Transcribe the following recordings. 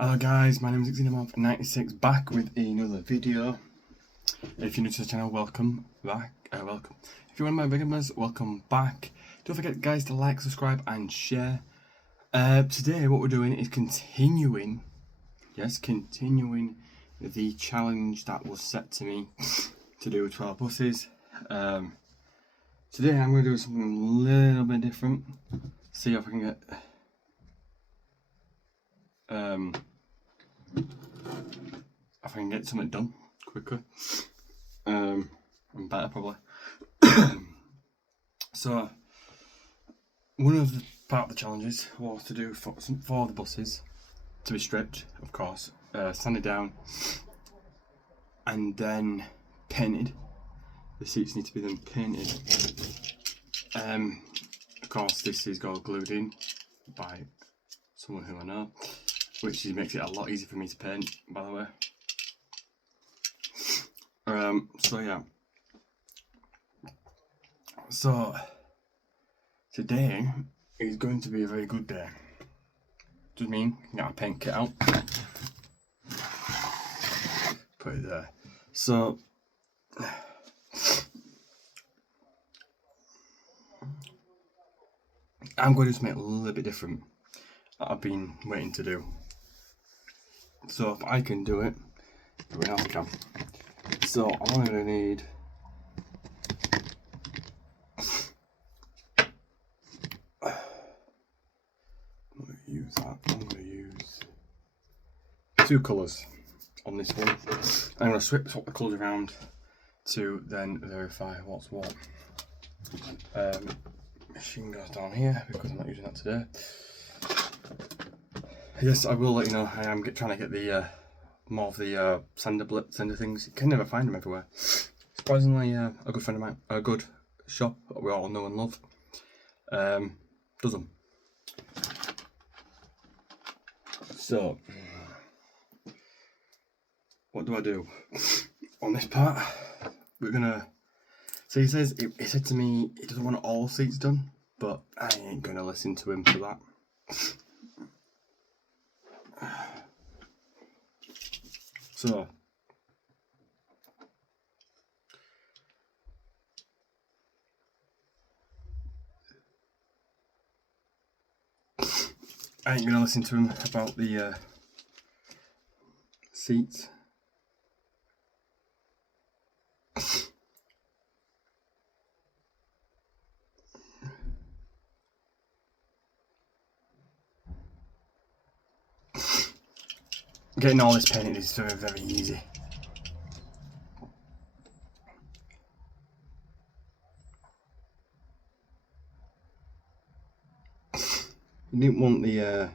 Hello guys, my name is Xenomorph 96 back with another video. If you're new to the channel, welcome back. Welcome. If you're one of my beginners, welcome back. Don't forget guys to like, subscribe and share. Today what we're doing is continuing the challenge that was set to me to do 12 buses. Today I'm going to do something a little bit different. See if I can get if I can get something done quicker and better probably. So one of the part of the challenges was to do for the buses to be stripped, of course, sanded down and then painted. The seats need to be then painted. Of course this is got glued in by someone who I know, which makes it a lot easier for me to paint, by the way. So yeah. So today is going to be a very good day. Just mean get a paint kit out, put it there. So I'm going to do something a little bit different that I've been waiting to do. So if I can do it, everyone else can. So I'm only going to need I'm going to use two colours on this one. I'm going to swap the colours around to then verify what's what. Machine goes down here because I'm not using that today. Yes, I will let you know I am trying to get the more of the sender things. You can never find them everywhere. Surprisingly, a good friend of mine, a good shop that we all know and love, does them. So, what do I do? On this part, we're gonna. So he said to me he doesn't want all seats done, but I ain't gonna listen to him for that. So, I ain't gonna listen to him about the seats. Getting all this painted is very, very easy. You didn't want the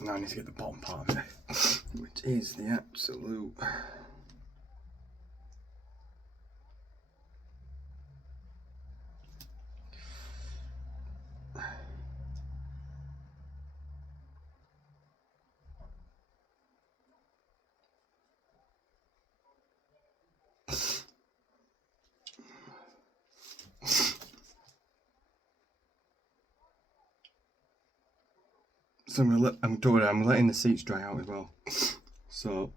now I need to get the bottom part of it, which is the absolute. So I'm letting the seats dry out as well. So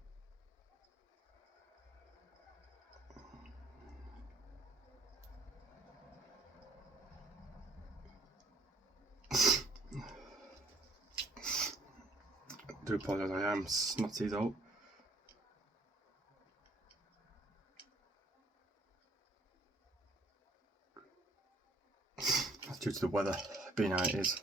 I do apologise, I am snotty though. That's due to the weather being how it is.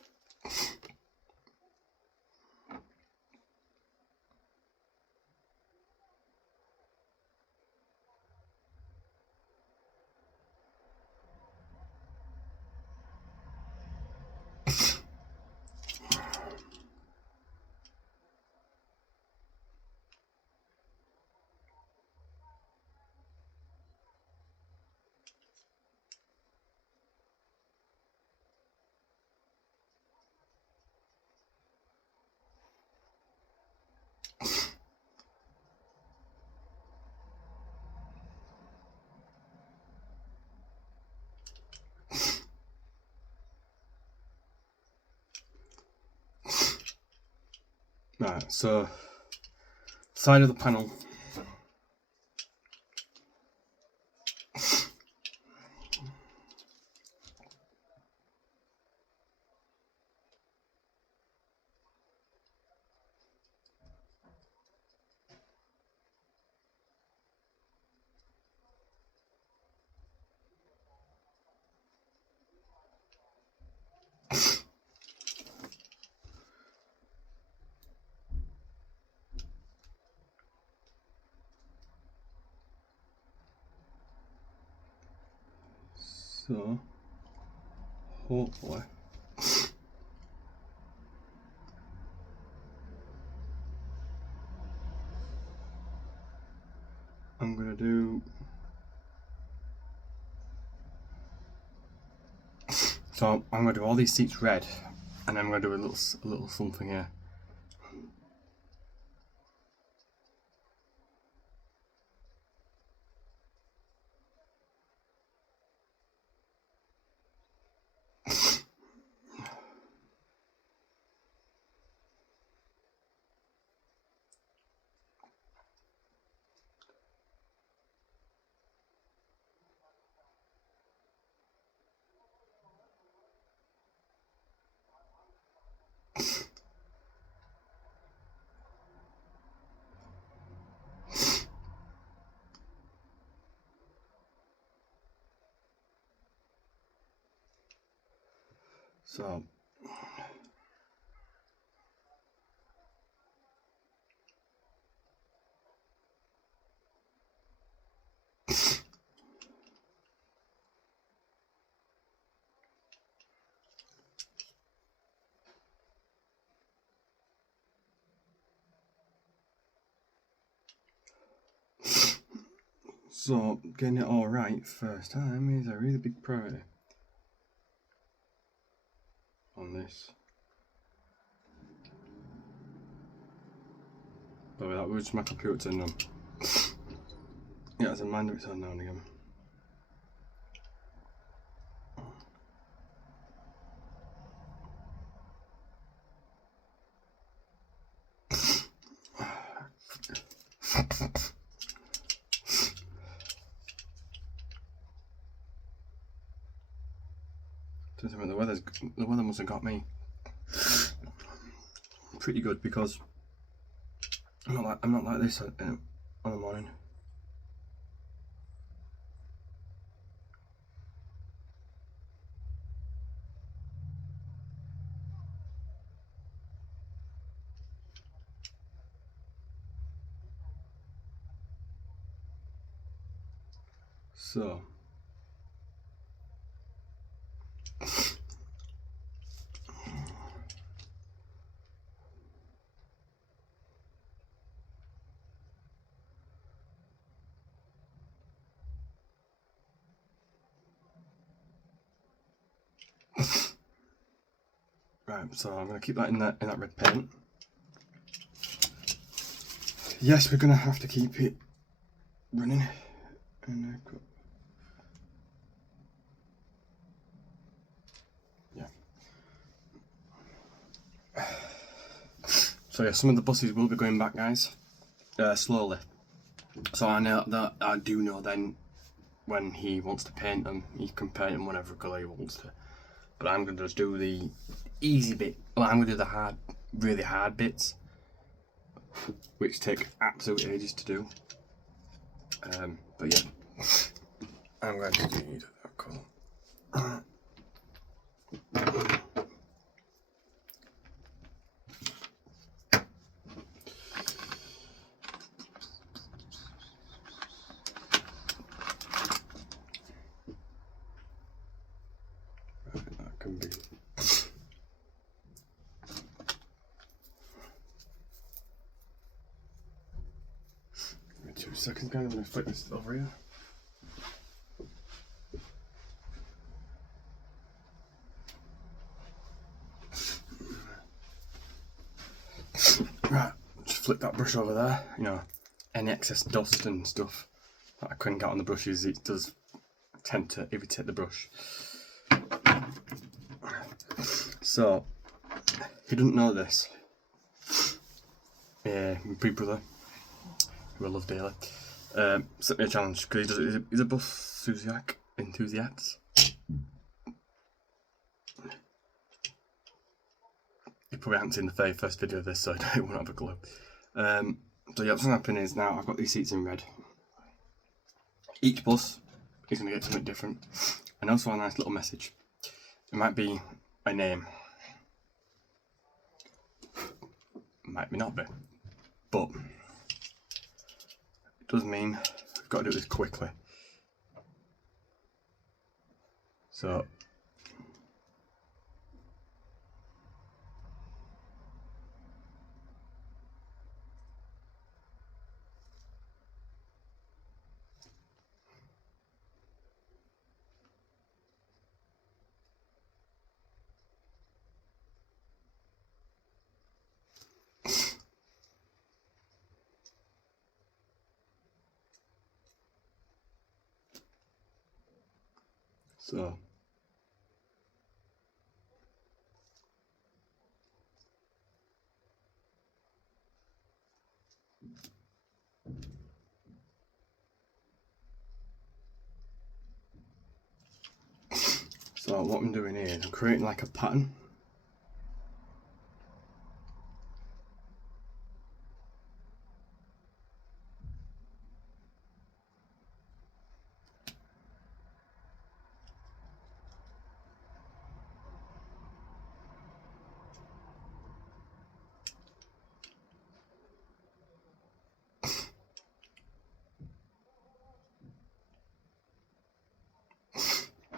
Right, so side of the panel. So hopefully I'm gonna do. So I'm gonna do all these seats red, and I'm gonna do a little something here. So getting it all right first time is a really big priority on this. But that was my computer turned on. Yeah, it's a mind of its own now and again. The weather must have got me pretty good, because I'm not like this on the morning. So right, so I'm gonna keep that in that red paint. Yes, we're gonna have to keep it running. And yeah. So yeah, some of the buses will be going back, guys, slowly. So I do know then when he wants to paint them, he can paint them whatever colour he wants to. But I'm gonna just do the easy bit. Well, I'm gonna do the really hard bits, which take absolute ages to do. But yeah, I'm going to need that colour. That can be. Give me 2 seconds, guys. I'm going to flip this over here. Right, just flip that brush over there. You know, any excess dust and stuff that I couldn't get on the brushes, it does tend to irritate the brush. So, if you didn't know this, my big brother, who I love dearly, set me a challenge because he's a bus enthusiast. You probably haven't seen the very first video of this, so I won't have a clue. So yeah, what's going to happen is now I've got these seats in red. Each bus is going to get something different, and also a nice little message. It might be a name, might not be, but it does mean we've got to do this quickly. So So what I'm doing here is I'm creating like a pattern.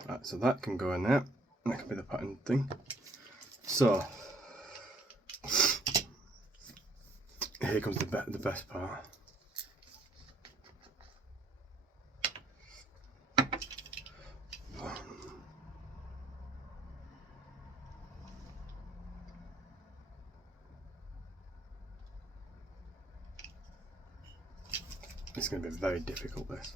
Right, so that can go in there. That could be the pattern thing. So here comes the best part. It's going to be very difficult, this.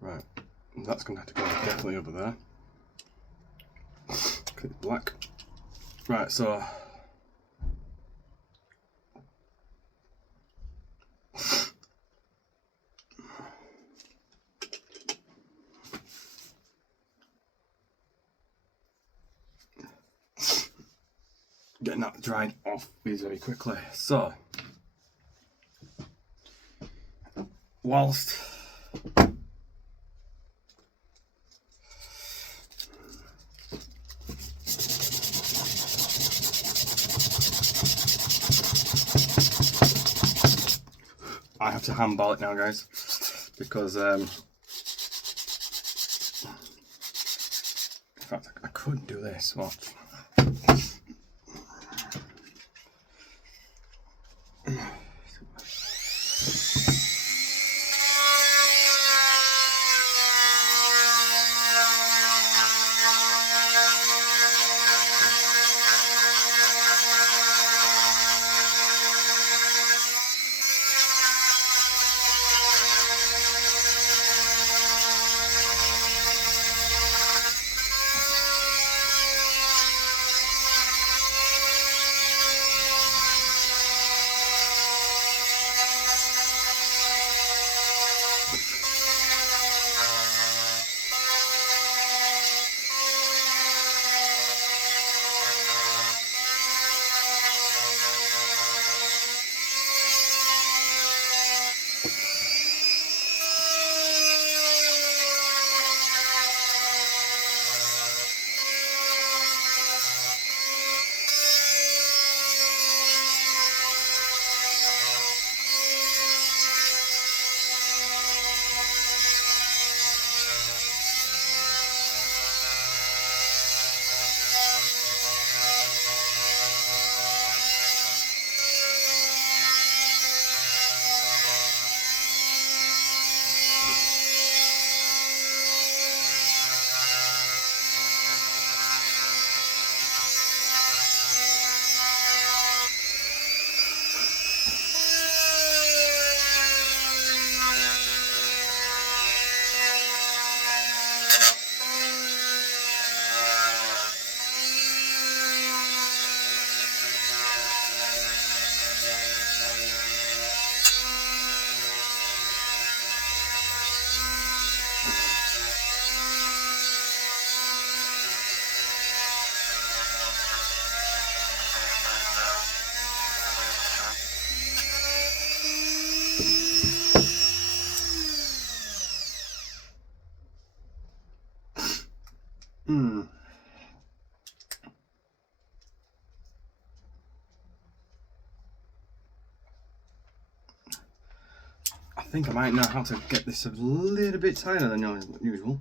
Right, that's going to have to go definitely over there. Because it's black. Right, so getting that dried off these very quickly. So whilst I have to handball it now, guys, because in fact I could do this. Watch. think I might know how to get this a little bit tighter than usual.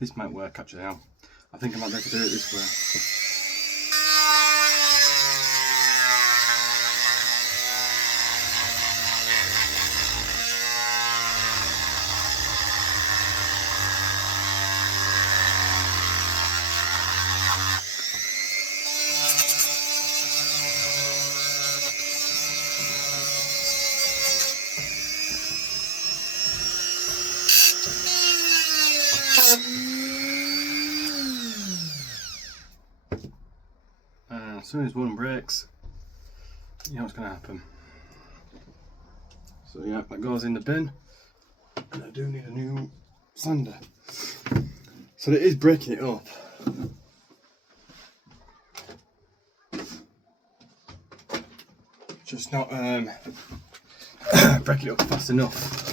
This might work actually now. I think I might be able to do it this way. As soon as one breaks, you know what's going to happen. So yeah, that goes in the bin, and I do need a new sander. So it is breaking it up. Just not breaking it up fast enough.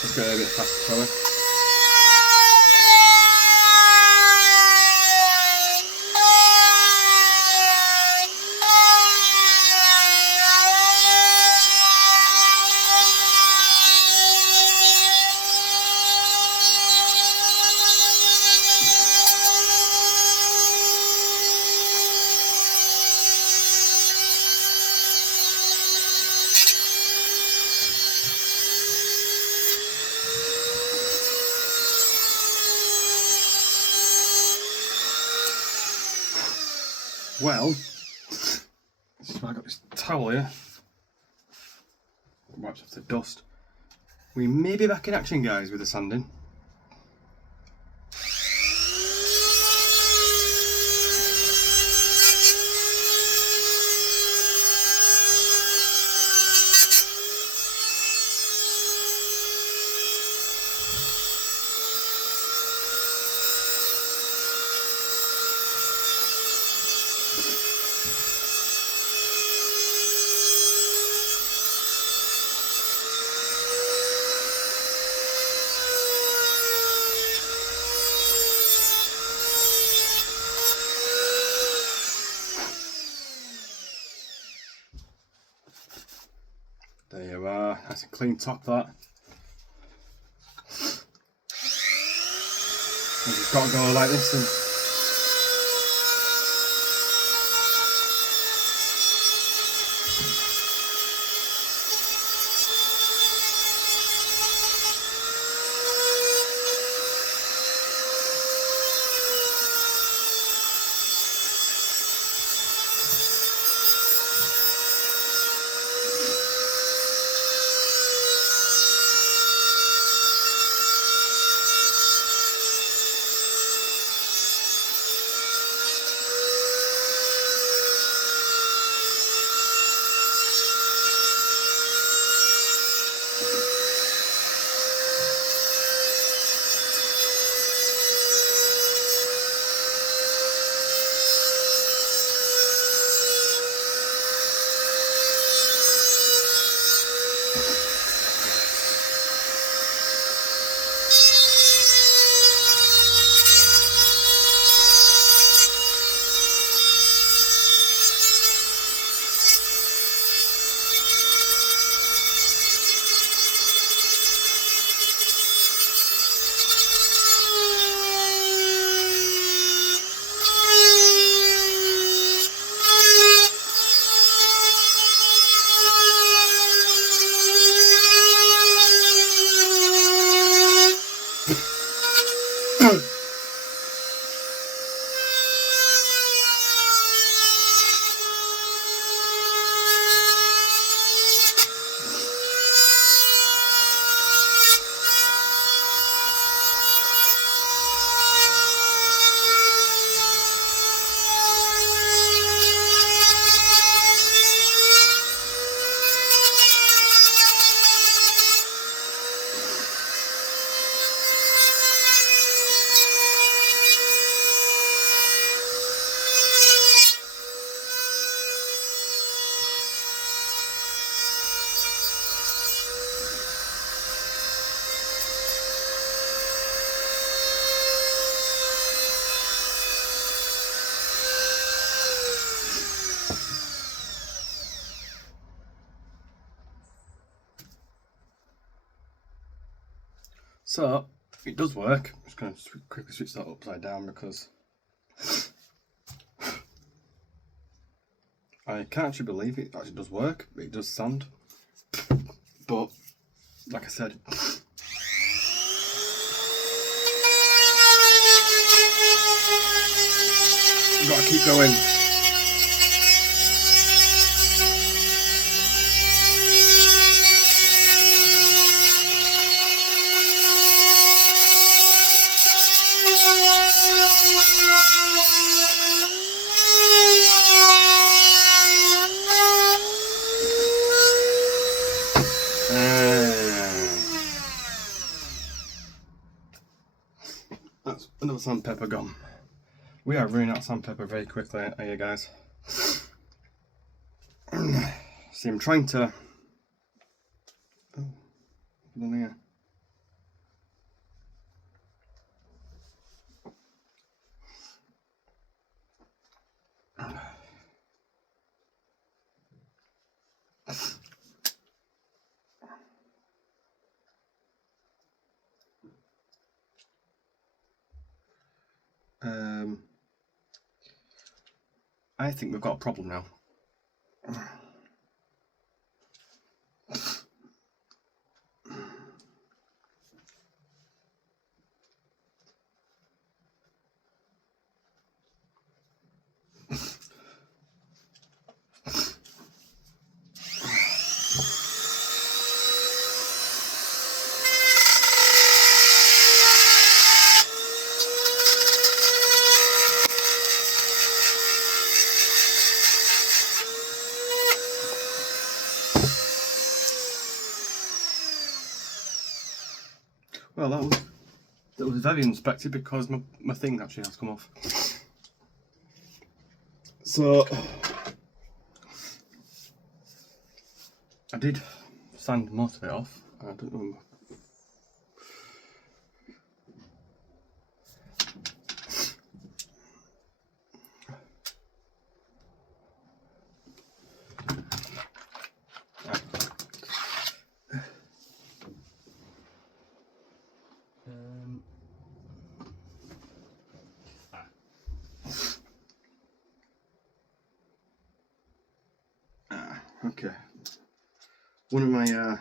Let's go a bit faster, shall we? Well, this is why I got this towel here. It wipes off the dust. We may be back in action, guys, with the sanding. There you are, that's a clean top that. It's got to go like this then. So it does work. I'm just going to quickly switch that upside down because I can't actually believe it actually does work. It does sand, but like I said, you've got to keep going. That's another sandpaper gone. We are running out of sandpaper very quickly, are you guys? See, I'm trying to. Oh, on here. I think we've got a problem now. Well, that was very unexpected because my thing actually has come off. So I did sand most of it off. I don't know. Okay. One of my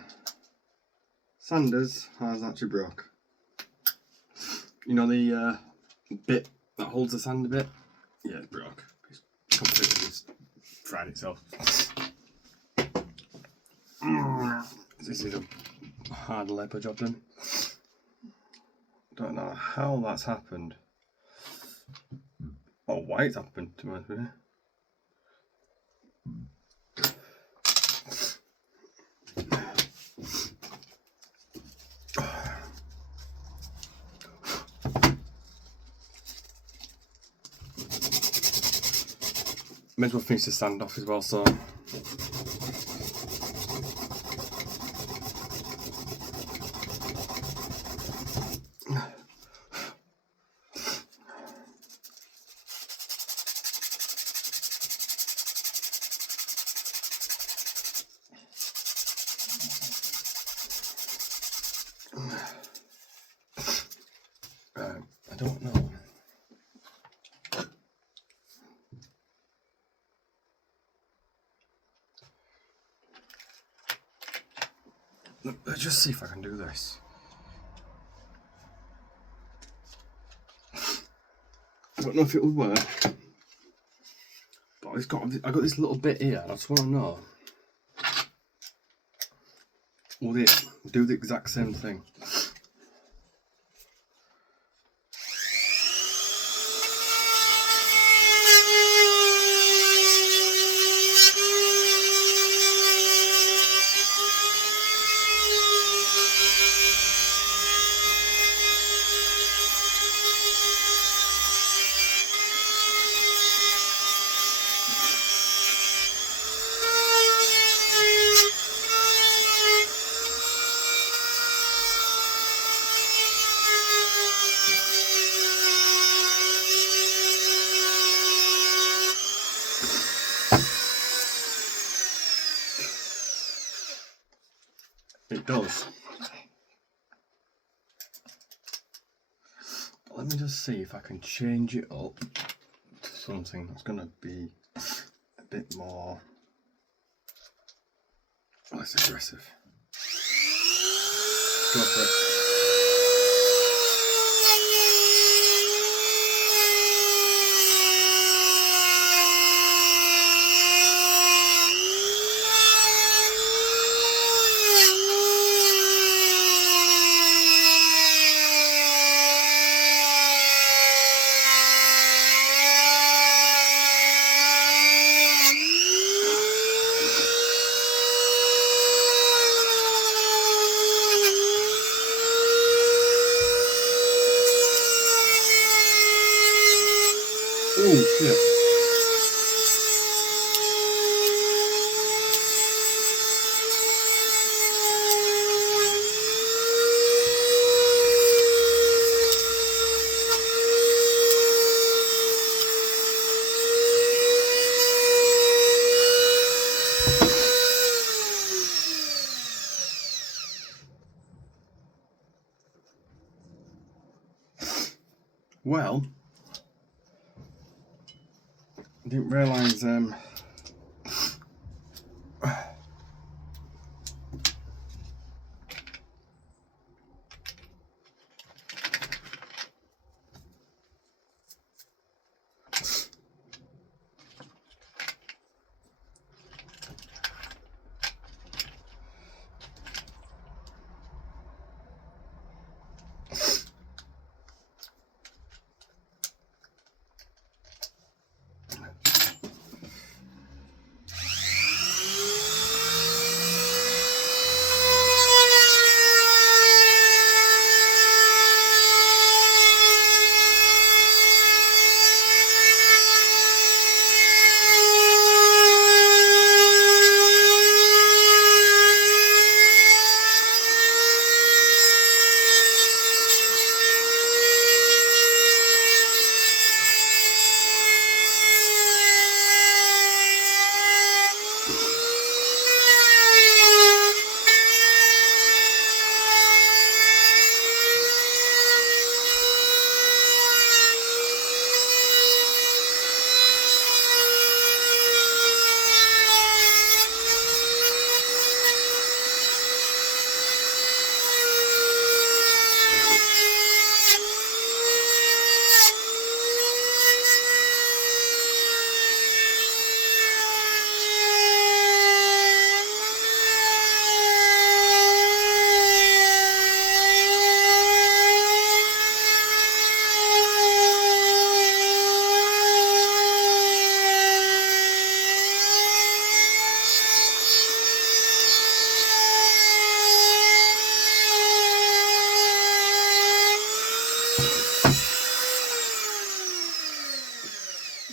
sanders has actually broke. You know the bit that holds the sand a bit? Yeah, it broke. It's completely just fried itself. This is a hard labour job then. Don't know how that's happened. Or why it's happened, to be honest with you. May as well finish the sand off as well, so. I don't know. Let's just see if I can do this. I don't know if it would work, but I got this little bit here, and I just want to know, will it do the exact same thing? It does. just see if I can change it up to something that's going to be a bit more less aggressive. Go for it. Oh shit. Well, I didn't realise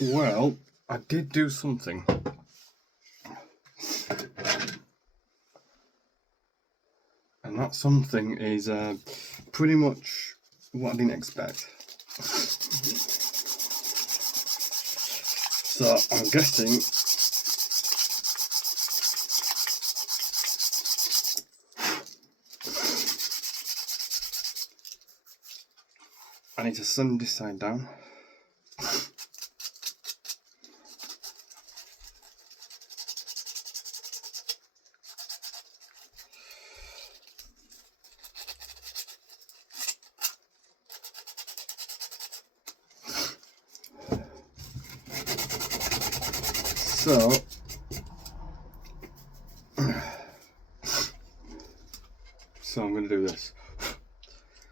well, I did do something. And that something is pretty much what I didn't expect. So I'm guessing I need to sand this side down. So I'm going to do this.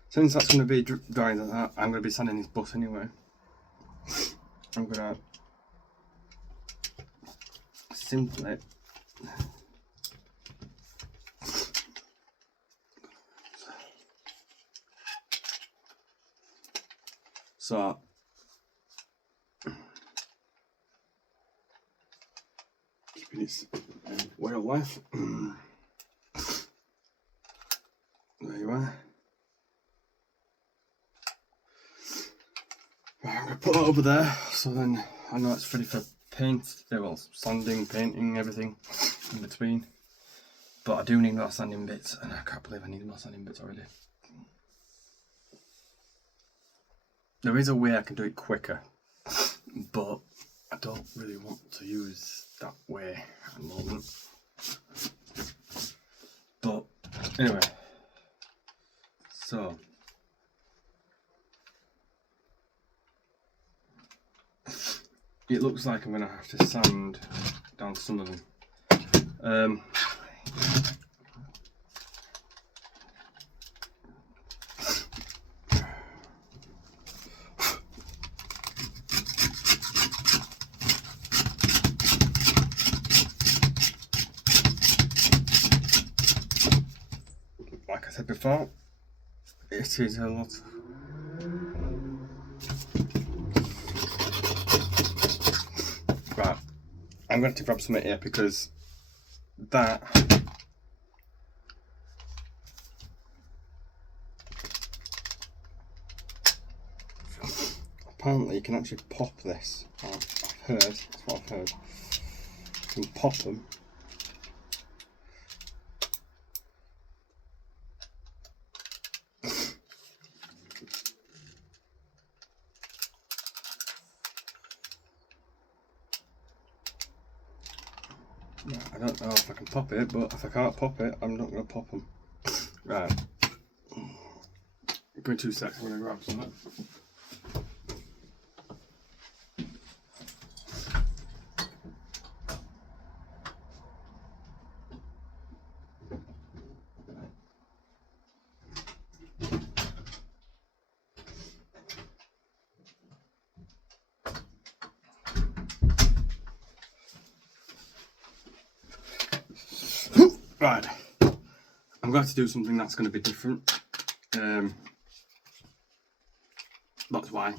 Since that's going to be drying like that, I'm going to be sanding this bus anyway. I'm going to simply so keeping its way of life. There you are. Right, I'm going to put that over there, so then I know it's ready for paint, well, sanding, painting, everything in between. But I do need more sanding bits, and I can't believe I need more sanding bits already. There is a way I can do it quicker, but I don't really want to use that way at the moment. But anyway, so it looks like I'm going to have to sand down some of them. Like I said before, it is a lot. Right, I'm going to grab something here because that apparently you can actually pop this. I've heard, that's what I've heard. You can pop them. I don't know if I can pop it, but if I can't pop it, I'm not going to pop them. Right. Give me 2 seconds, I'm going to grab something. Right, I'm going to do something that's going to be different. That's why.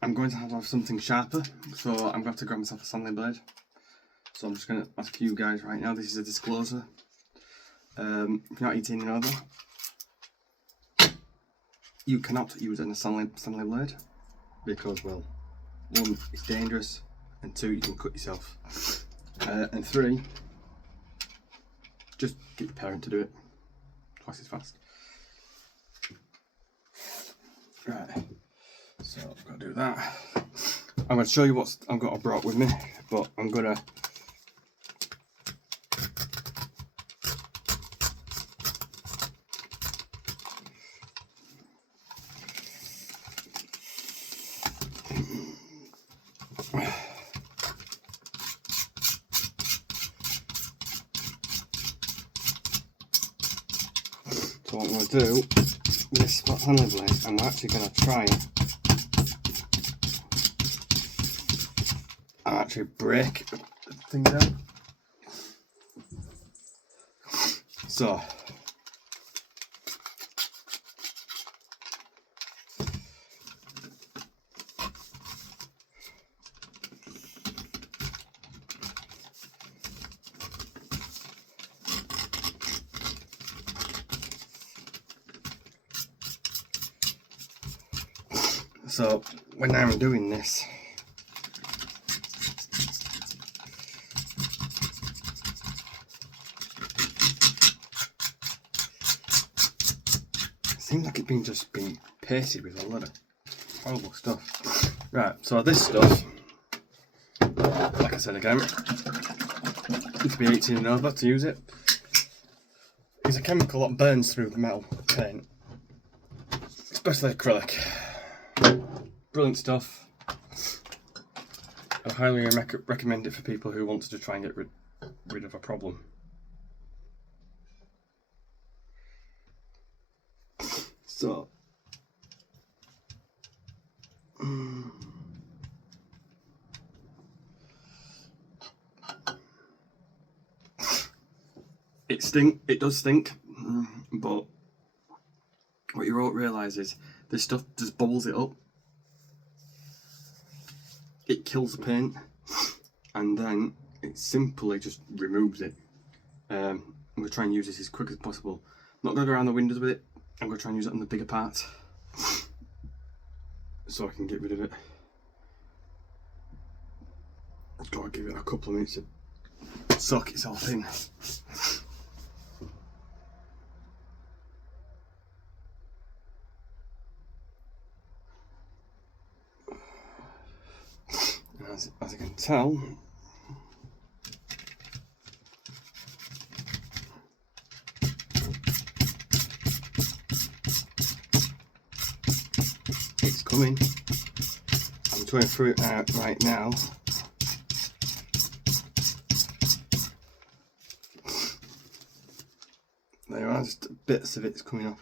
I'm going to have something sharper, so I'm going to grab myself a sanding blade. So I'm just going to ask you guys right now, this is a disclosure. If you're not eating over, you cannot use it in a sanding blade because, well, 1, it's dangerous, and 2, you can cut yourself. And 3, just get your parent to do it twice as fast. Right, so I've got to do that. I'm going to show you what I've got brought with me, but I'm going to So what I'm going to do, this spot handle blade, I'm actually going to try and actually break the thing down. So, when I'm doing this, it seems like it's just been pasted with a lot of horrible stuff. Right, so this stuff, like I said again, you to be 18 and over to use it. It's a chemical that burns through the metal paint, especially acrylic. Brilliant stuff. I highly recommend it for people who want to try and get rid of a problem. So, it does stink, but what you won't realise is this stuff just bubbles it up. It kills the paint, and then it simply just removes it. I'm going to try and use this as quick as possible. I'm not going to go around the windows with it. I'm going to try and use it on the bigger parts so I can get rid of it. I've got to give it a couple of minutes to soak itself in. tell, it's coming. I'm going through it out right now. There are just bits of it's coming off.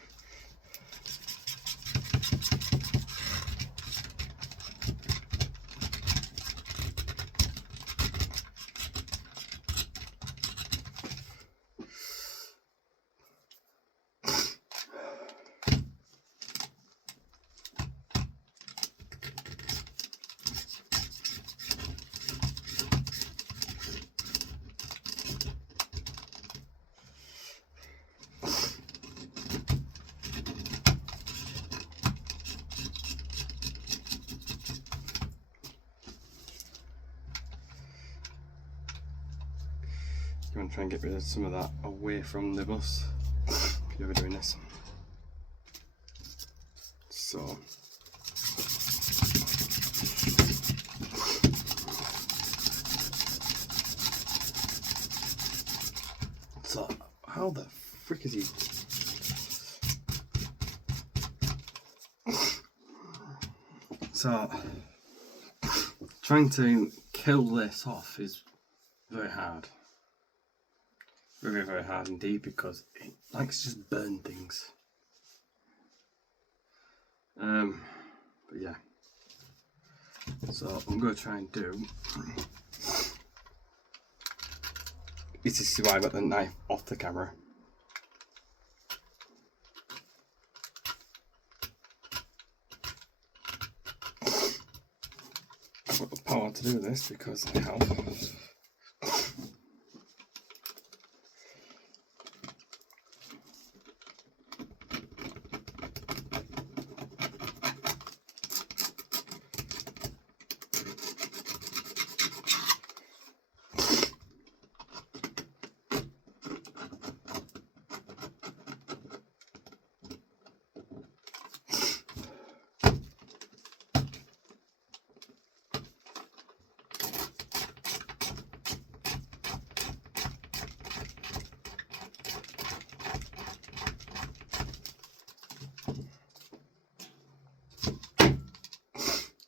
You want to try and get rid of some of that away from the bus if you're ever doing this. So how the frick is he? So trying to kill this off is very hard. Very, very hard indeed, because it likes to just burn things. But yeah. So I'm going to try and do is to see why I got the knife off the camera. I've got the power to do this because I have.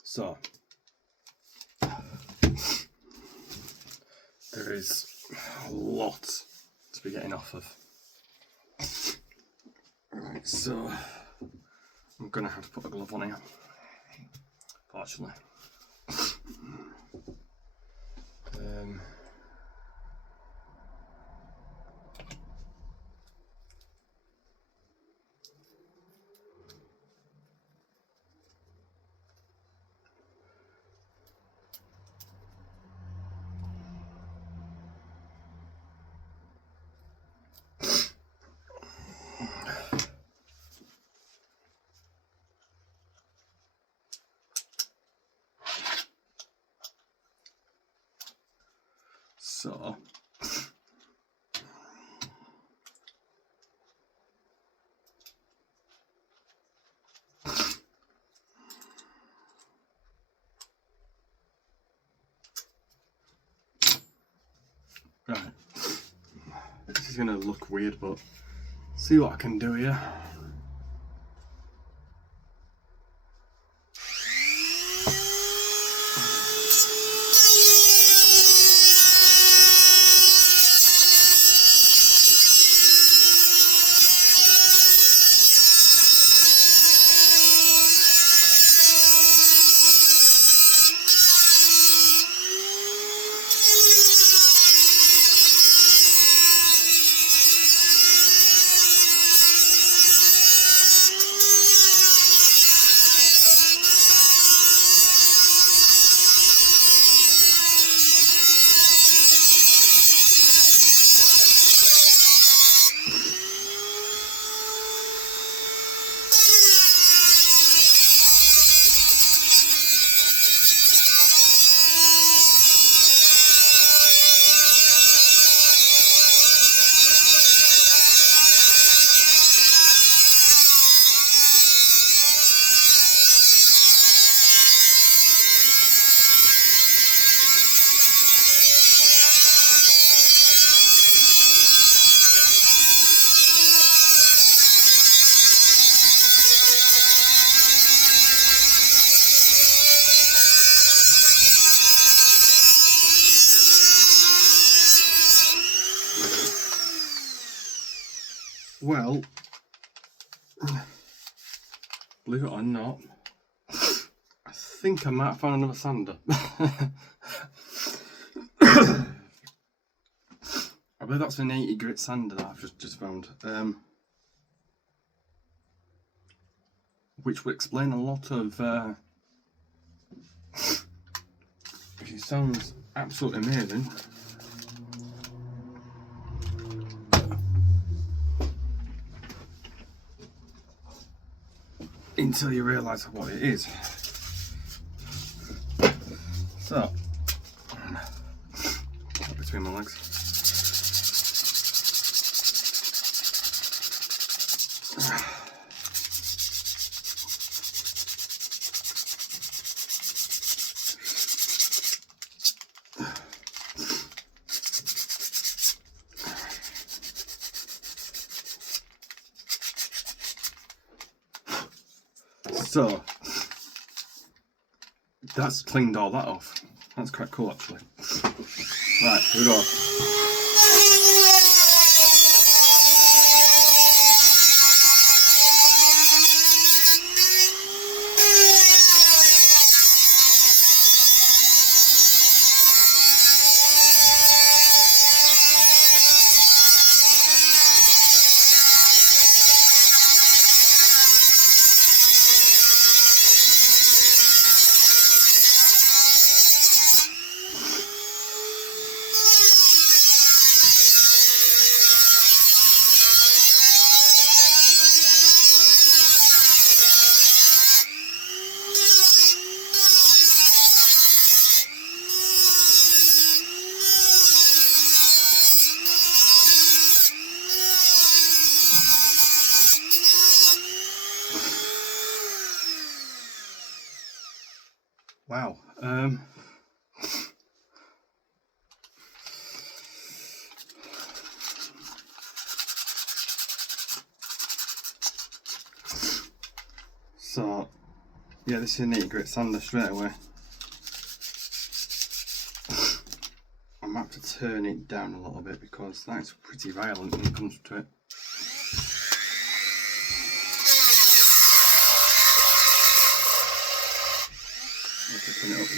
So there is a lot to be getting off of. Right, so I'm gonna have to put a glove on here, fortunately. So right, this is gonna look weird, but see what I can do here. Well, believe it or not, I think I might have found another sander. I believe that's an 80 grit sander that I've just found. Which would explain a lot of it sounds absolutely amazing. Until you realise what it is. So, between my legs. So, that's cleaned all that off. That's quite cool actually. Right, here we go. Wow. So, yeah, this is a 80 grit sander straight away. I might have to turn it down a little bit because that's pretty violent when it comes to it. Let's turn it up.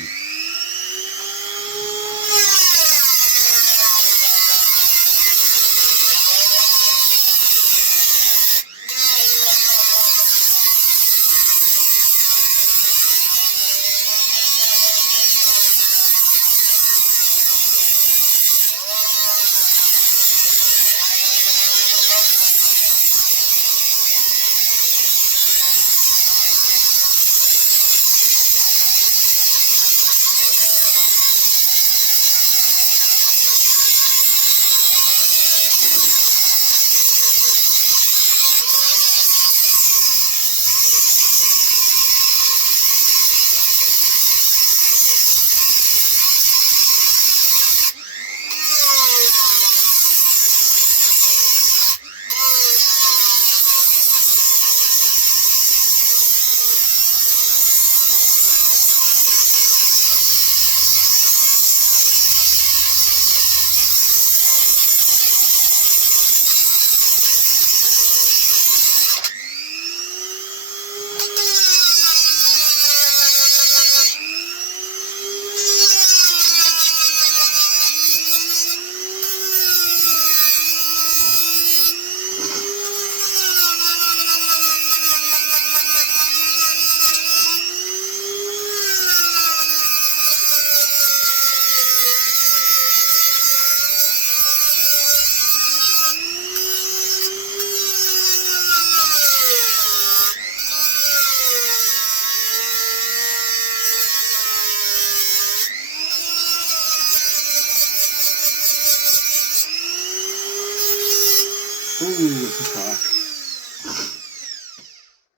Ooh, it's a spark.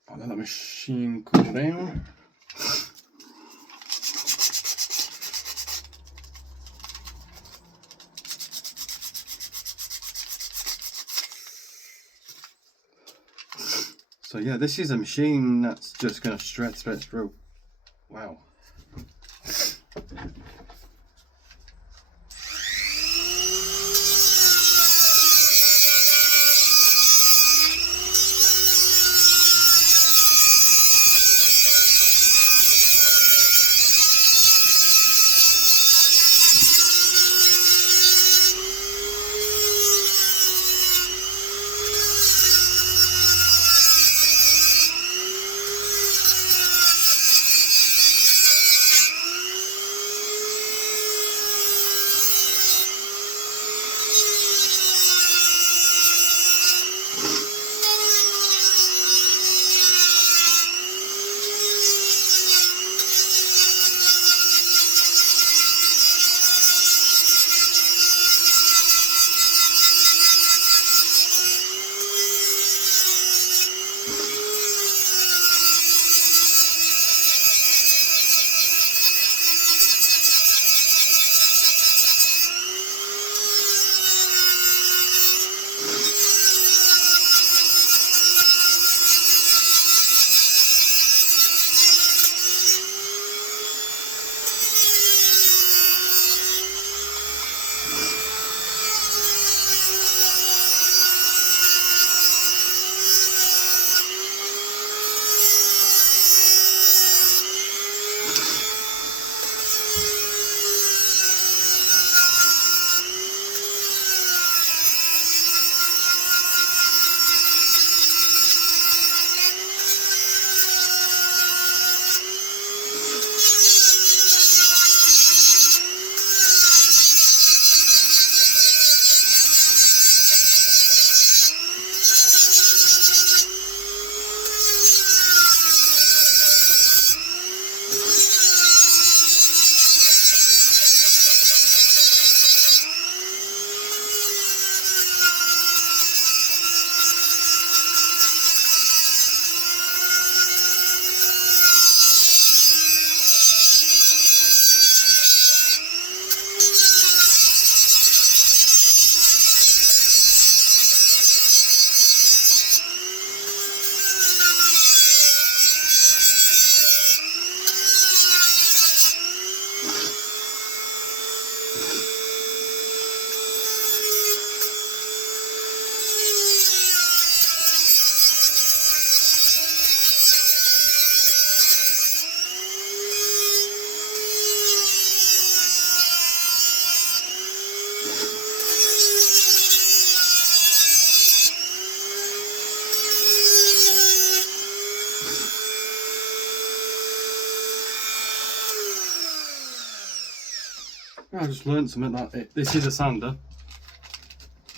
I'll let that machine cool down. So yeah, this is a machine that's just going to straight through. Wow. I just learned something that this is a sander,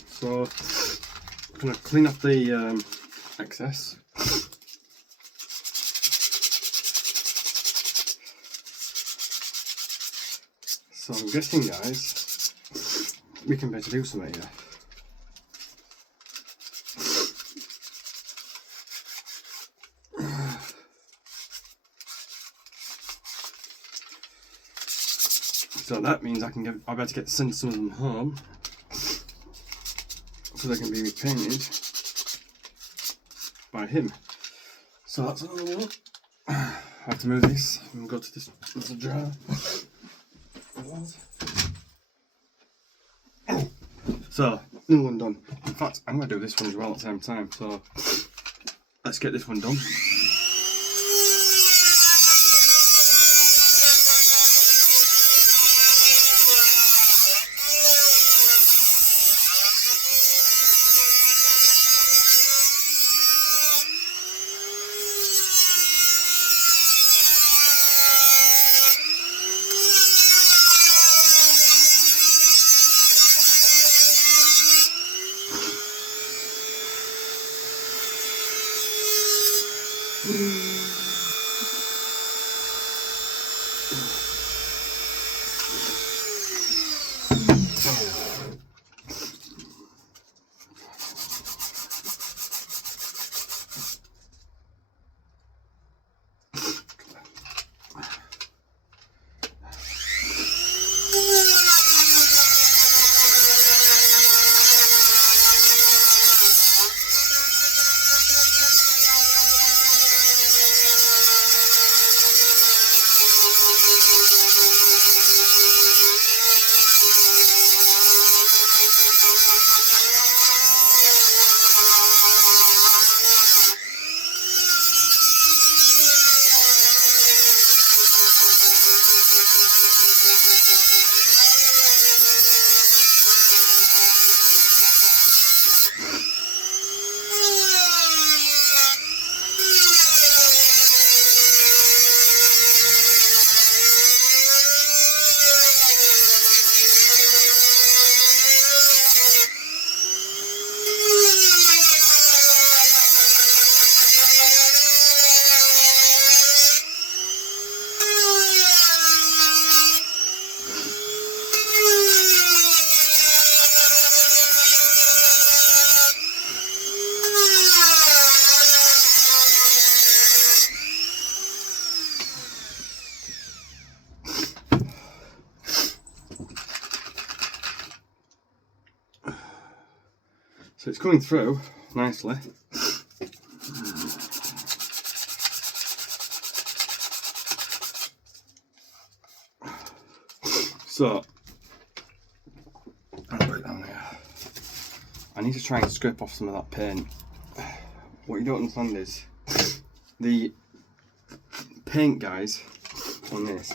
so I'm going to clean off the excess. So I'm guessing, guys, we can better do something here. So that means I'll be able to send some of them home, so they can be repainted by him. So that's another one. I have to move this and go to this little jar. So, another one done. In fact, I'm going to do this one as well at the same time. So, let's get this one done. So it's coming through nicely. So I'll put it down there. I need to try and scrape off some of that paint. What you don't understand is the paint, guys, on this,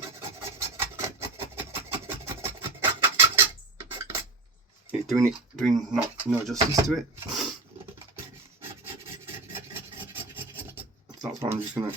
it's doing no justice to it. So that's why I'm just gonna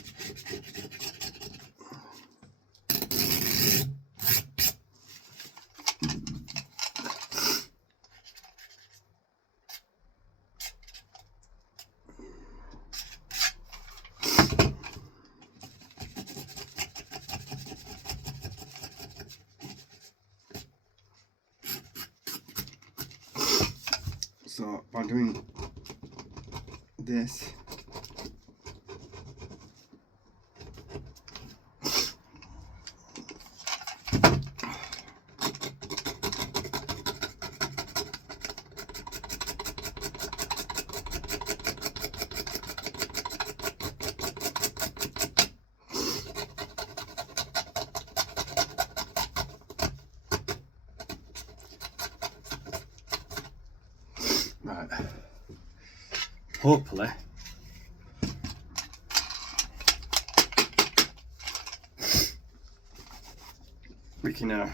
so by doing this, right, hopefully we can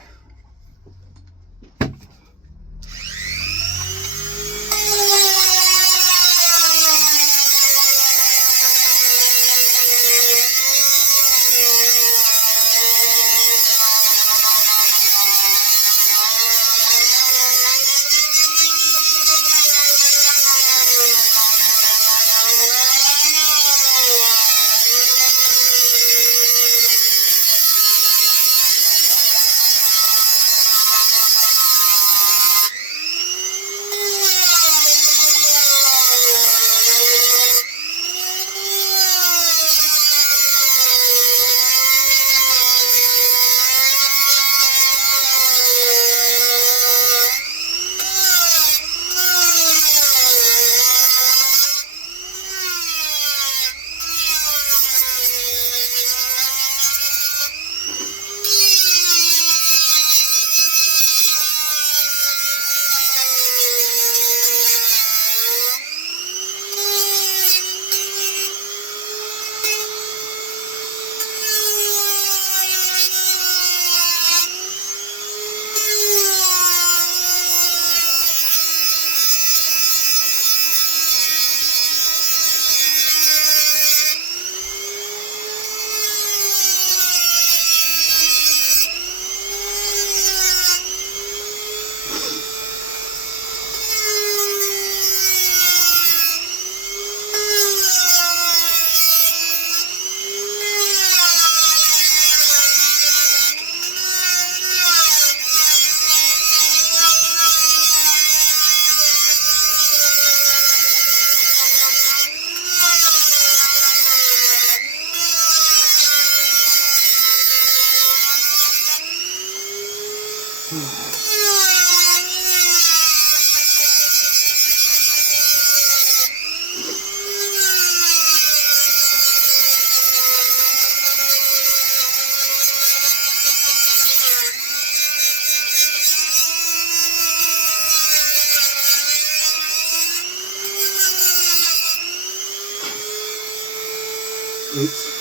Oops.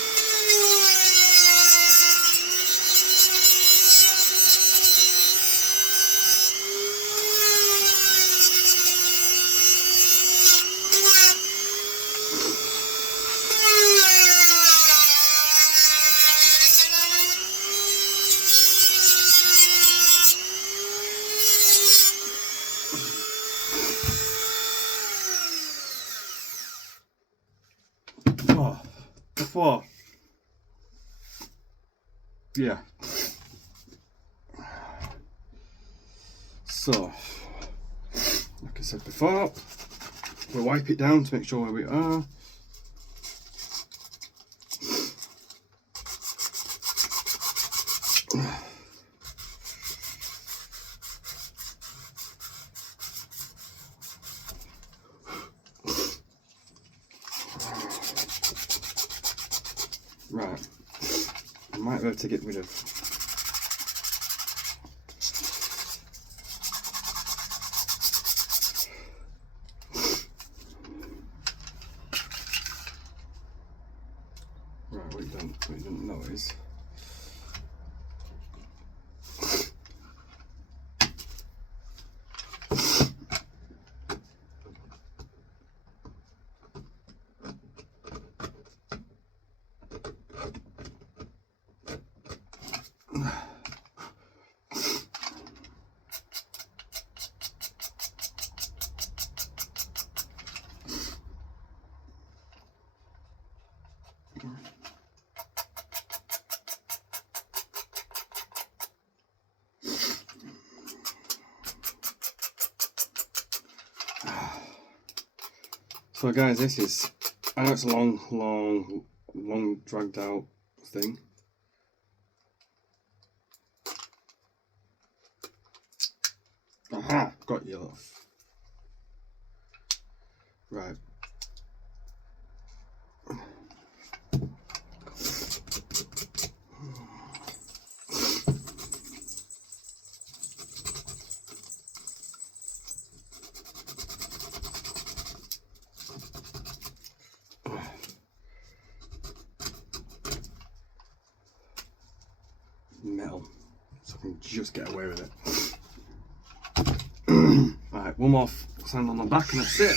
Oh, yeah. So, like I said before, we'll wipe it down to make sure where we are. Right, I might be able to get rid of what you don't know is so guys, this is, I know it's a long dragged out thing. Aha, got you off. Right. Metal, so I can just get away with it. Right, one more sand on the back and that's it.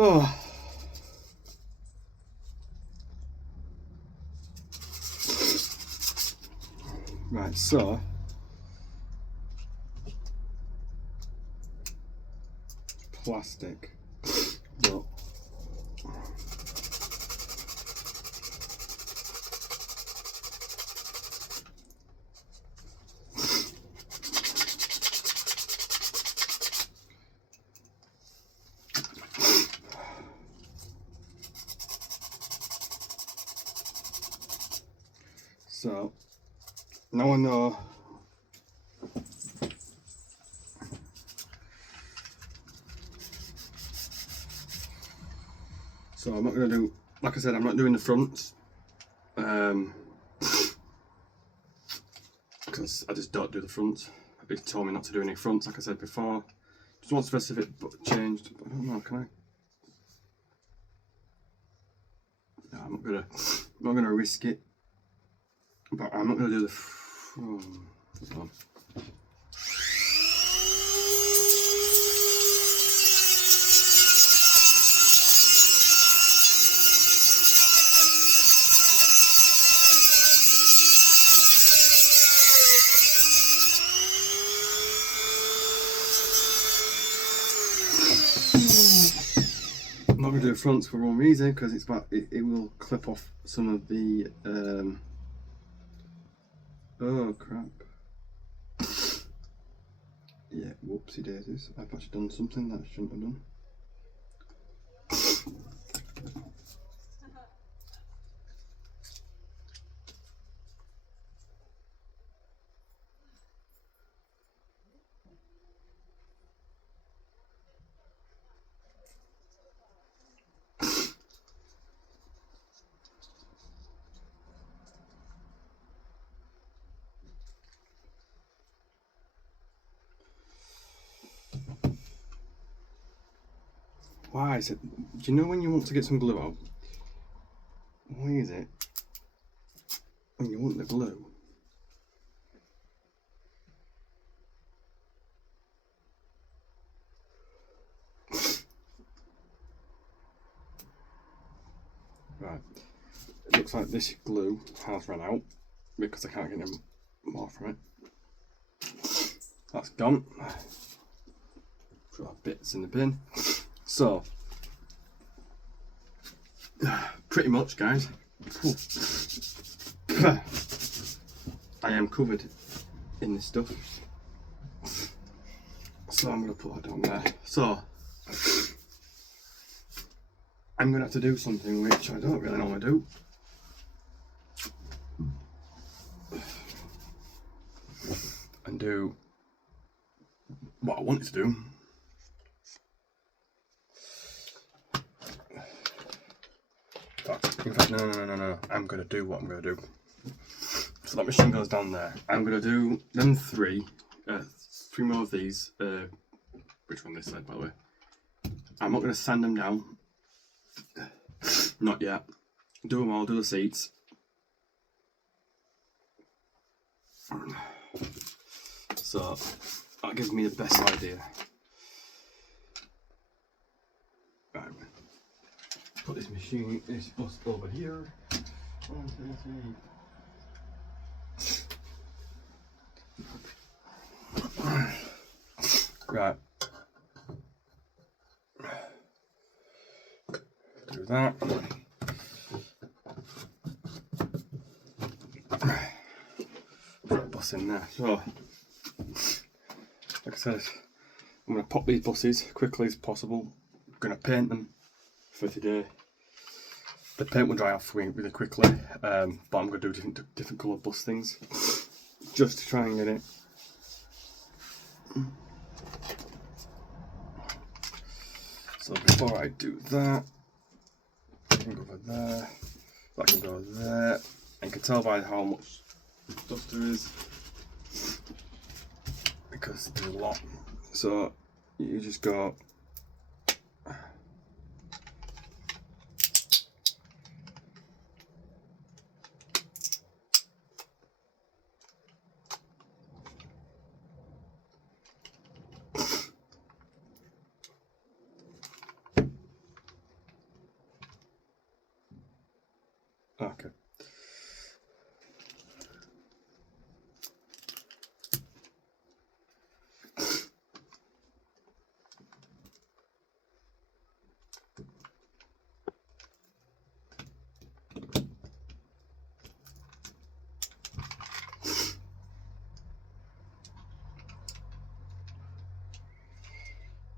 Oh. Right, so plastic, but so now I know So I'm not going to do, like I said, I'm not doing the fronts. Because I just don't do the fronts. They told me not to do any fronts, like I said before. Just one specific but changed. I don't know, can I? No, I'm not gonna risk it. But I'm not gonna do the front. I'm not going to do the fronts for one reason, because it will clip off some of the oh crap, yeah, whoopsie daisies, I've actually done something that I shouldn't have done. Why is it, do you know when you want to get some glue out? Why is it when you want the glue? Right, it looks like this glue has run out because I can't get any more from it. That's gone. Put our bits in the bin. So, pretty much, guys, I am covered in this stuff. So I'm going to put that down there. So, I'm going to have to do something which I don't really know what to do. And do what I wanted to do. In fact, no. I'm going to do what I'm going to do. So that machine goes down there. I'm going to do them three more of these. Which one this side, by the way? I'm not going to sand them down. Not yet. Do them all, do the seats. So that gives me the best idea. Right. Put this bus over here. 1, 2, 3. Right. Do that. Put a bus in there. So, like I said, I'm going to pop these buses quickly as possible. I'm going to paint them for today. The paint will dry off really quickly, but I'm going to do different colour bus things just to try and get it. So before I do that, I can go over there, that can go there, and you can tell by how much stuff there is, because there's a lot. So you just go okay.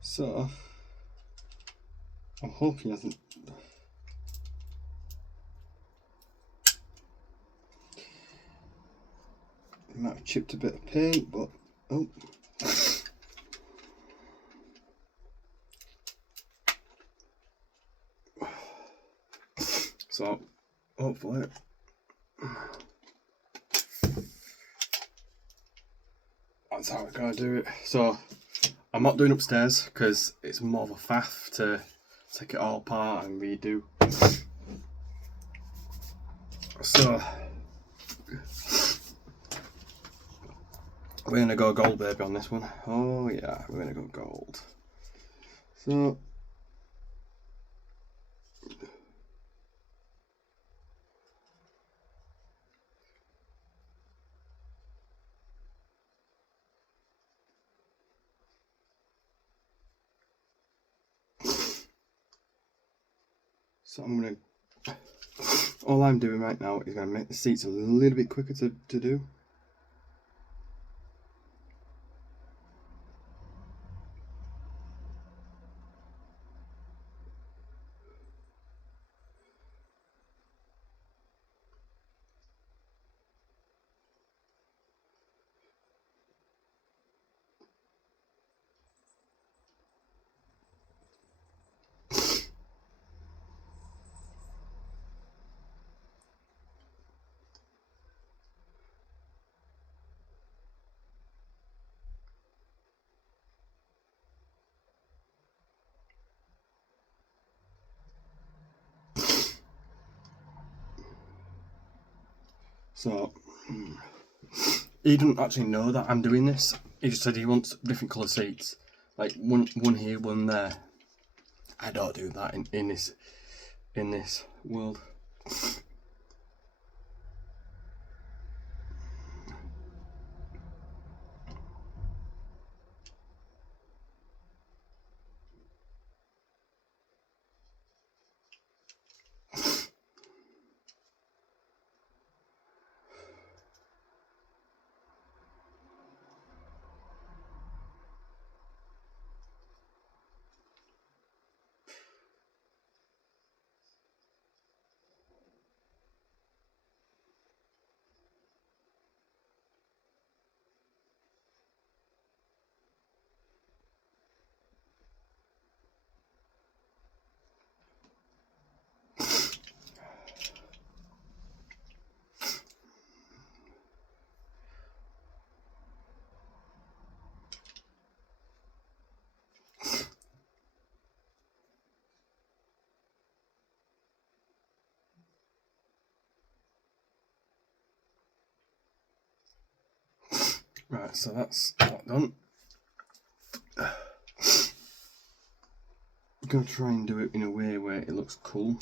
So I'm hoping he hasn't. He might have chipped a bit of paint, but oh. So hopefully that's how I gotta do it. So I'm not doing upstairs because it's more of a faff to take it all apart and redo. So we're gonna go gold, baby, on this one. Oh yeah, we're gonna go gold. So all I'm doing right now is gonna make the seats a little bit quicker to do. So he doesn't actually know that I'm doing this. He just said he wants different colour seats, like one here, one there. I don't do that in this world. Right, so that's that done. I'm gonna try and do it in a way where it looks cool.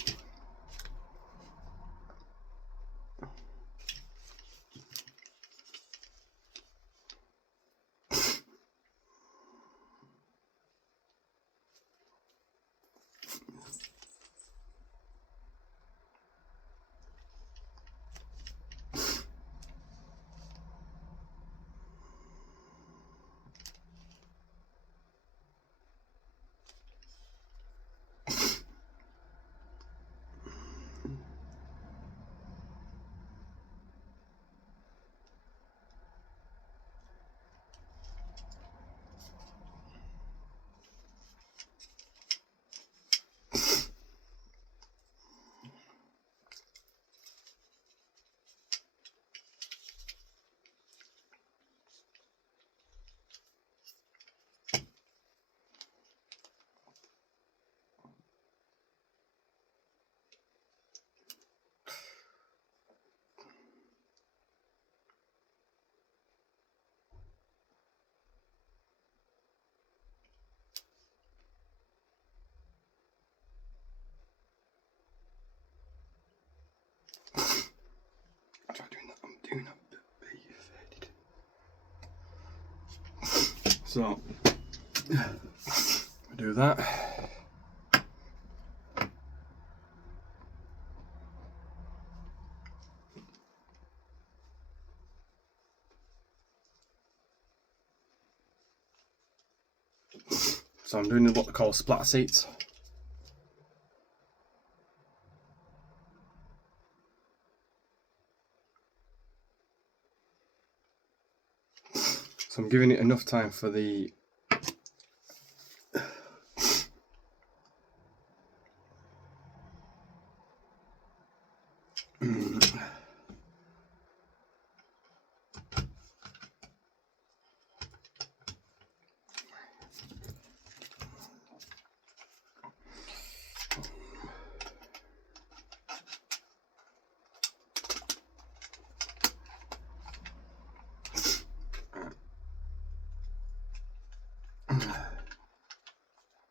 I'm doing that. So I do that. So I'm doing what they call splatter seats. So I'm giving it enough time for the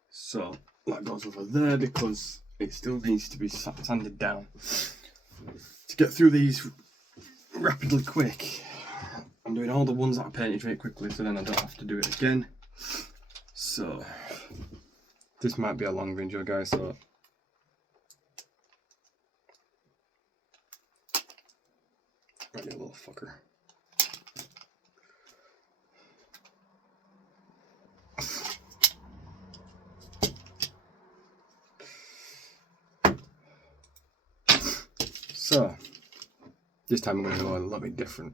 So that goes over there because it still needs to be sanded down. To get through these rapidly quick, I'm doing all the ones that I painted very quickly so then I don't have to do it again. So this might be a long video, guys, so right, you little fucker. So this time I'm going to go a little bit different.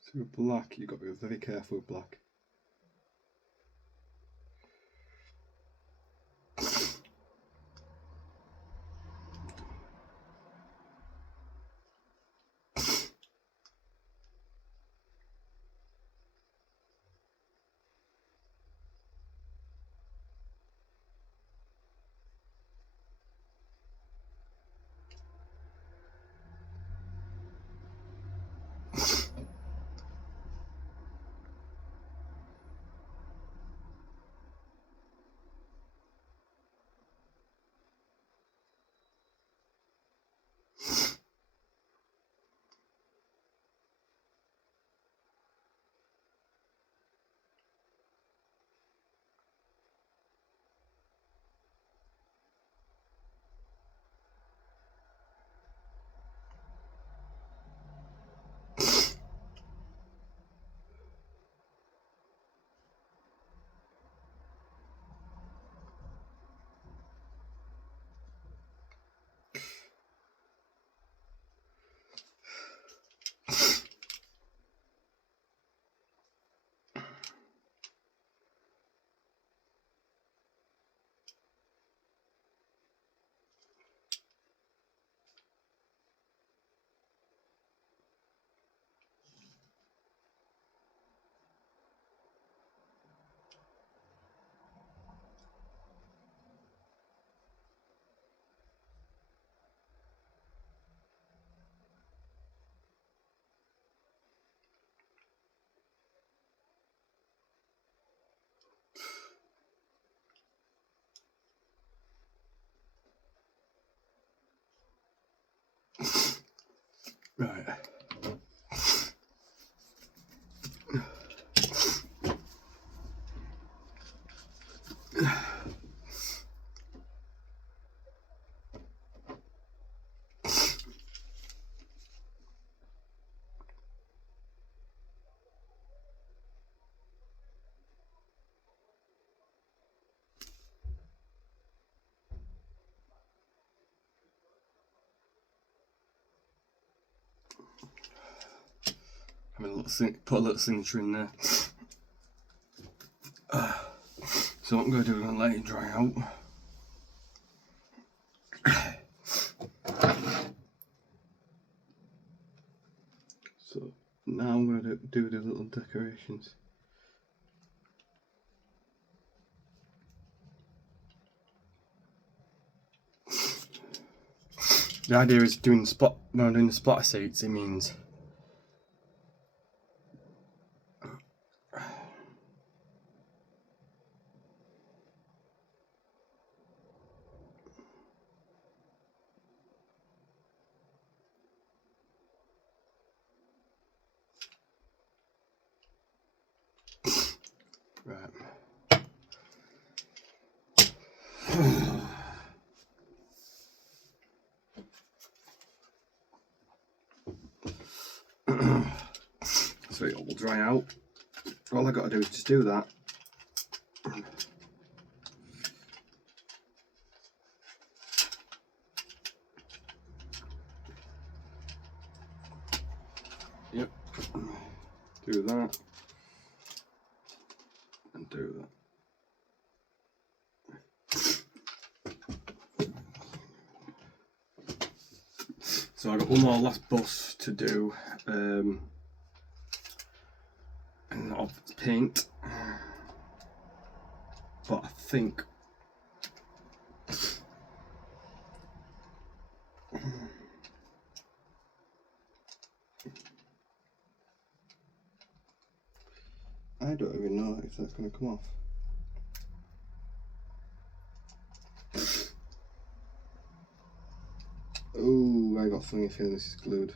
So with black, you've got to be very careful with black. Right. Put a little signature in there. So what I'm going to do is let it dry out. So now I'm going to do the little decorations. The idea is doing when I'm doing the splatter seats, it means Right. So it will dry out. All I got to do is just do that. Yep. Do that. And do that. So I got one more last bus to do of paint, but I think I don't even know if that's going to come off. Oh, I got a funny feeling this is glued.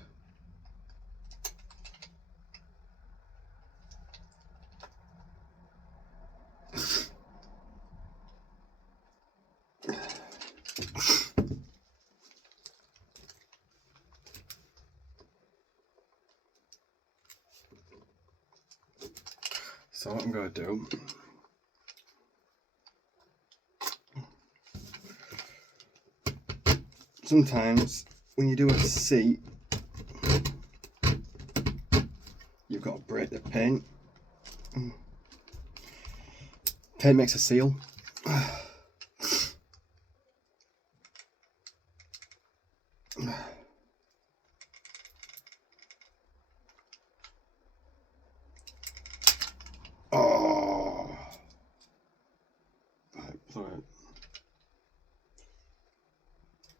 So what I'm going to do, sometimes when you do a seat, you've got to break the paint. Paint makes a seal. Oh, right.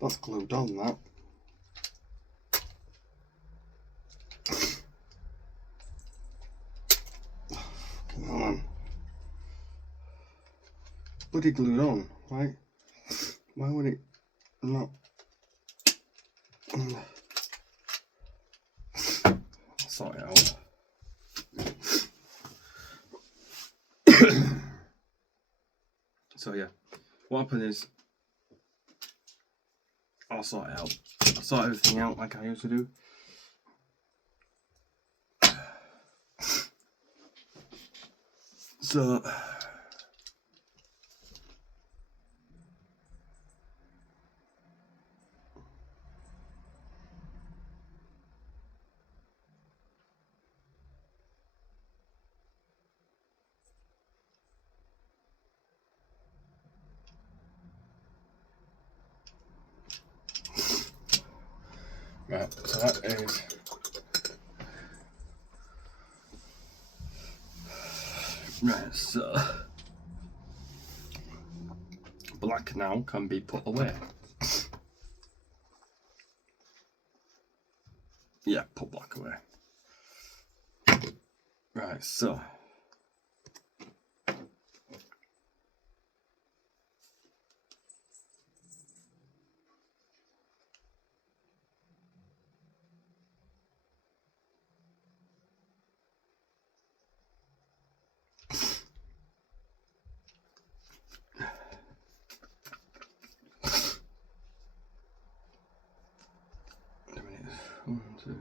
That's glued on, that. Come on. Bloody glued on, right? Why would it not? I'll sort it out. So yeah, what happened is I'll sort it out. I'll sort everything out like I used to do. So right, so that is right, so black now can be put away. Yeah, put black away. Right, so one, two,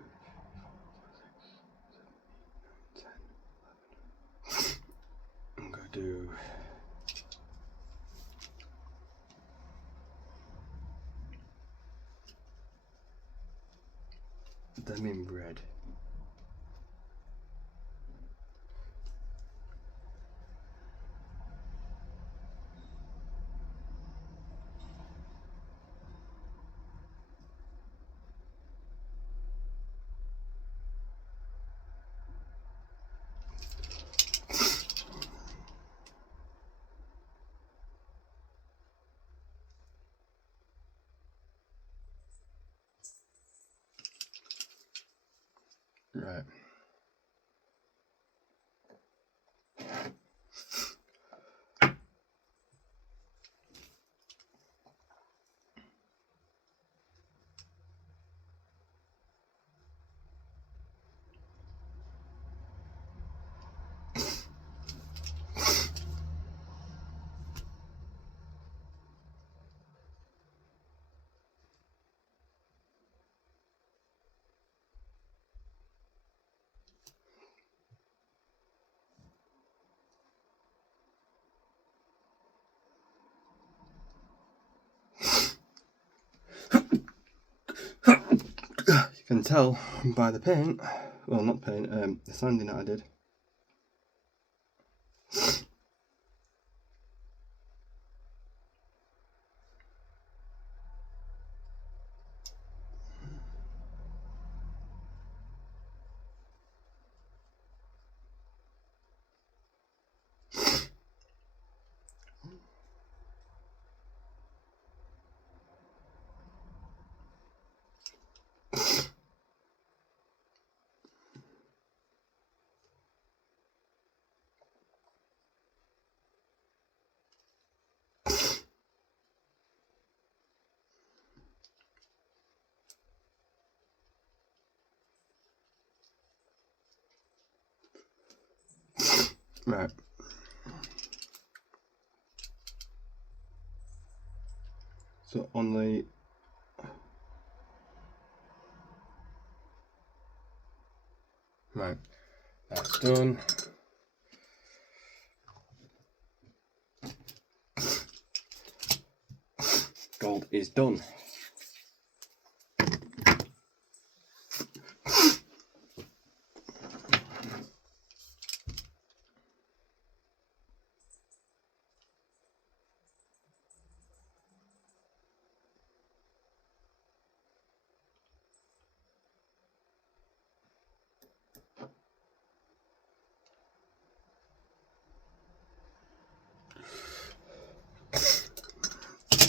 6, 7, 8, 9, 10, 11. I'm gonna do them in red. Right. Can tell by the paint, well, not paint, the sanding that I did. Right. So on the right, that's done. Gold is done.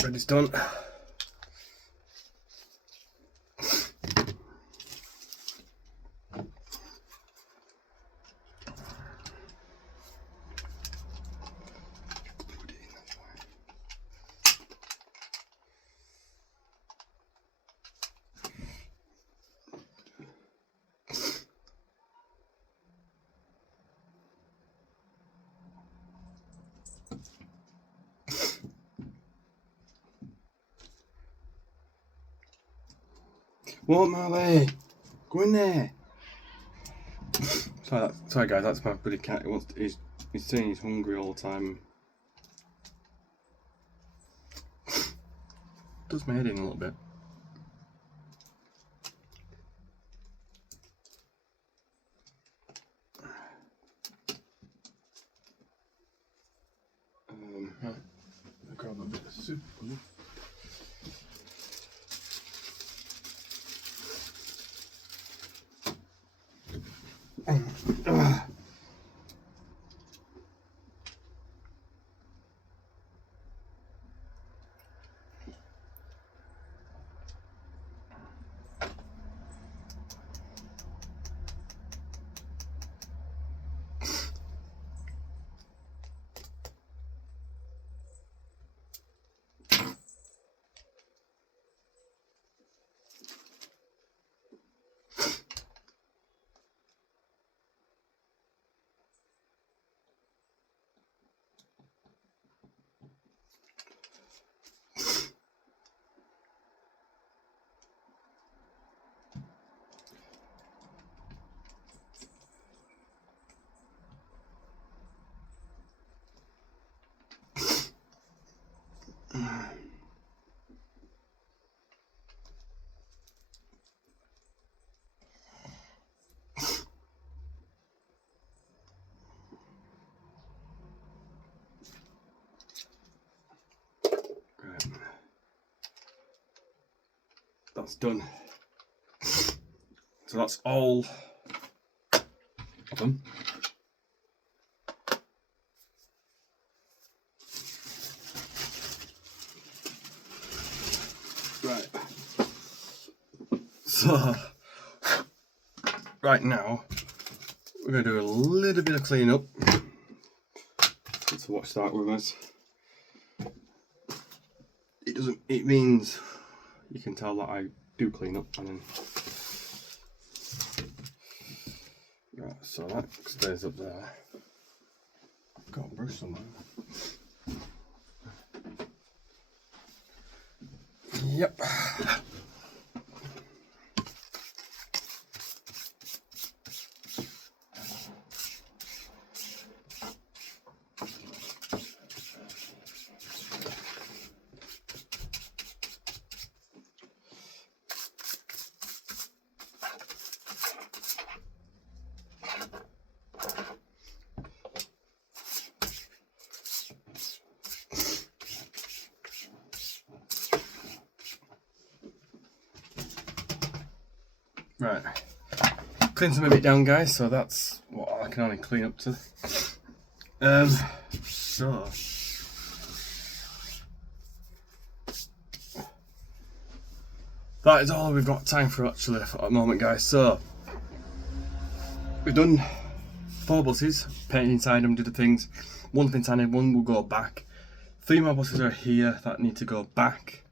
Red is done. What, Marley? Go in there. Sorry guys, that's my bloody cat. He's saying he's hungry all the time. Does my head in a little bit. Right. I'll grab a bit of soup. Right. That's done. So that's all of them. Right. So, right now, we're going to do a little bit of cleanup. Let's watch that with us. It means you can tell that I do clean up and then. Right, so that stays up there. I've got a brush somewhere. Yep. Right. Clean some of it down, guys, so that's what I can only clean up to. So that is all we've got time for actually for the moment, guys. So we've done 4 buses, painted inside them, did the things. One's been sanded, one will go back. 3 more buses are here that need to go back.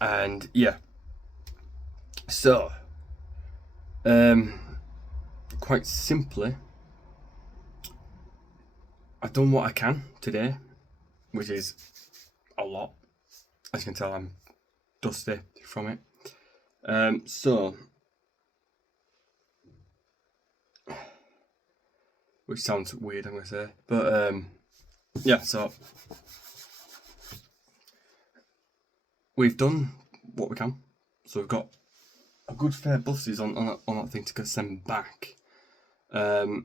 And yeah, so quite simply, I've done what I can today, which is a lot. As you can tell, I'm dusty from it. So, which sounds weird, I'm gonna say, but yeah. So we've done what we can. So we've got a good fair buses on that thing to send back. So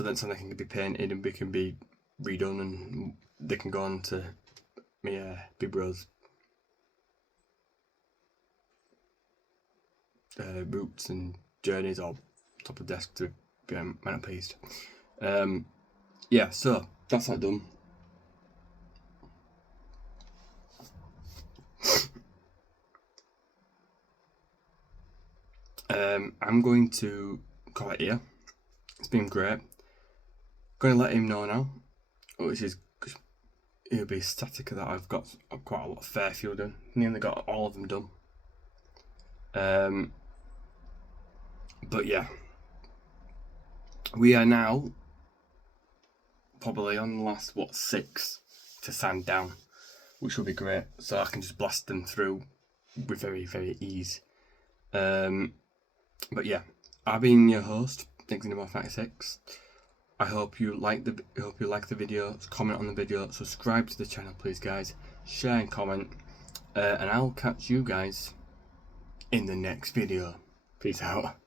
then something can be painted and we can be redone and they can go on to my big bro's routes and journeys or top of the desk to be man appeased. Yeah, so that's that done. I'm going to call it here. It's been great. Going to let him know now, which is it'll be static that I've got quite a lot of Fairfield done. Nearly got all of them done. But yeah, we are now probably on the last 6 to sand down, which will be great. So I can just blast them through with very, very ease. But yeah, I've been your host, Xenomorph 96. I hope you like the video. Comment on the video. Subscribe to the channel, please, guys. Share and comment. And I'll catch you guys in the next video. Peace out.